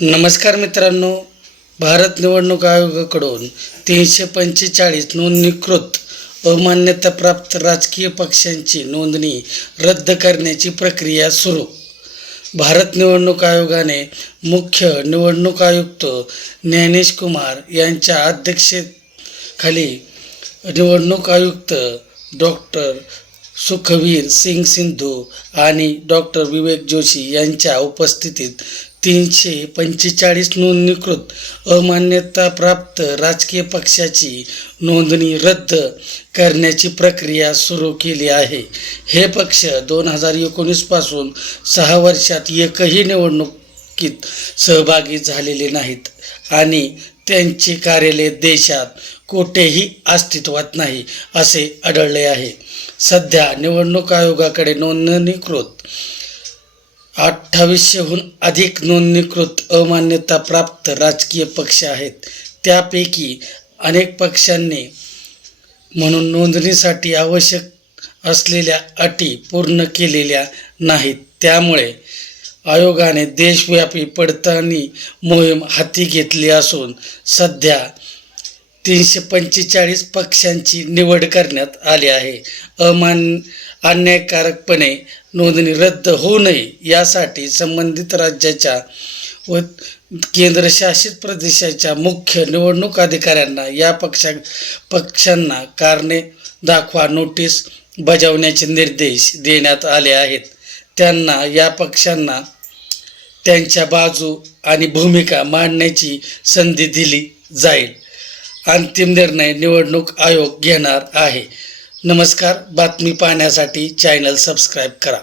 नमस्कार मित्रांनो भारत निवडणूक आयोगाकडून तीनशे पंचेचाळीस नोंदणीकृत अमान्यताप्राप्त राजकीय पक्षांची नोंदणी रद्द करण्याची प्रक्रिया सुरू. भारत निवडणूक आयोगाने मुख्य निवडणूक आयुक्त ज्ञानेश कुमार यांच्या अध्यक्षतेखाली निवडणूक आयुक्त डॉक्टर सुखवीर सिंग सिंधू आणि डॉक्टर विवेक जोशी यांच्या उपस्थितीत तीनशे पंचेचाळीस नोंदणीकृत अमान्यताप्राप्त राजकीय पक्षाची नोंदणी रद्द करण्याची प्रक्रिया सुरू केली आहे. हे पक्ष दोन हजार एकोणीसपासून सहा वर्षात एकही निवडणुकीत सहभागी झालेले नाहीत आणि त्यांचे कार्यालय देशात कुठेही अस्तित्वात नाही असे आढळले आहे. सध्या निवडणूक आयोगाकडे नोंदणीकृत अठ्ठावीसशेहून अधिक नोंदणीकृत अमान्यताप्राप्त राजकीय पक्ष आहेत. त्यापैकी अनेक पक्षांनी म्हणून नोंदणीसाठी आवश्यक असलेल्या अटी पूर्ण केलेल्या नाहीत. त्यामुळे आयोगाने देशव्यापी पडताळणी मोहीम हाती घेतली असून सध्या तीनशे पंचेचाळीस पक्षांची निवड करण्यात आली आहे. अमान अन्यायकारकपणे नोंदणी रद्द होऊ नये यासाठी संबंधित राज्याच्या व केंद्रशासित प्रदेशाच्या मुख्य निवडणूक अधिकाऱ्यांना या पक्षा पक्षांना कारणे दाखवा नोटीस बजावण्याचे निर्देश देण्यात आले आहेत. त्यांना या पक्षांना त्यांच्या बाजू आणि भूमिका मांडण्याची संधी दिली जाईल. अंतिम निर्णय निवडणूक आयोग घेणार आहे. नमस्कार बातमी पाहण्यासाठी चॅनल सबस्क्राईब करा.